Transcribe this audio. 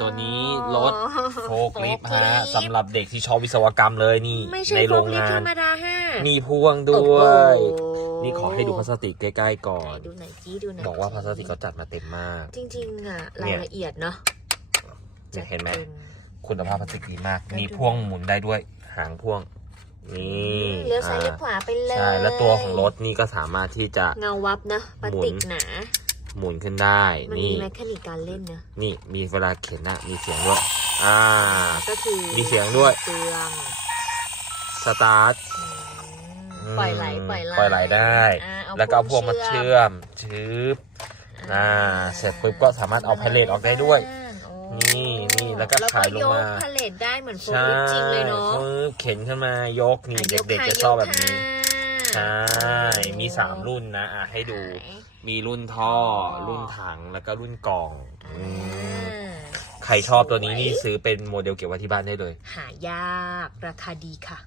ตัวนี้รถโฟกลิฟต์โฟล์คลิฮะฟต์สำหรับเด็กที่ชอบวิศวกรรมเลยนี่ไม่ใช่ในโฟโรกงลิฟงาต์ธรนรมดาฮะมีพ่วงด้วยโอ้โหนี่ขอให้ดูพลาสติกใกล้ๆก่อไหนนดูหน่อยจี้ดูหน่อยบอกว่าพลาสติกเขาจัดมาเต็มมาก จริงๆอะเนี่รายยละเอียดเนาะเนี่ยเห็นไหมจัดต็คุณภาพพลาสติกดีมากแล้วมีดูพ่วงหมุนได้ด้วย หางพ่วงนี่เลี้ยวซ้ายอ่าเลี้ยวขวาไปเลยใช่แล้วตัวของรถนี่ก็สามารถที่จะเงาวับนะพลาสติกหมุนหนา หมุนขึ้นได้ มันนี่มีแมคานิกการเล่นนะนี่มีเวลาเข็นนะมีเสียงด้วย อ่า ก็คือมีเสียงด้วยเฟืองสตาร์ท อืมปล่อยไหลปล่อยไหลปล่อยไหลได้ อ่าเอาแล้วก็เอาพวกมาเชื่อมชืบอ่า เสร็จปุ๊บก็สามารถเอาพาเลทออกได้ด้วย โอ้นี่นี่แล้วก็ขายลงมาแวก็ยกพาเลทได้เหมือนโฟใช่ล์คจริงเลยเนาะปึ๊บเข็นขึ้นมายกนี่ อะเด็กๆยจะค่ะชอบแบบนี้ ยกค่ะใช่ มีสามรุ่นนะอะให้ดูมีรุ่นท่อ รุ่นถังแล้วก็รุ่นกล่องอืมใครชอบตัวนี้นี่ซื้อเป็นโมเดลเก็บไว้ที่บ้านได้เลย หายากราคาดีค่ะ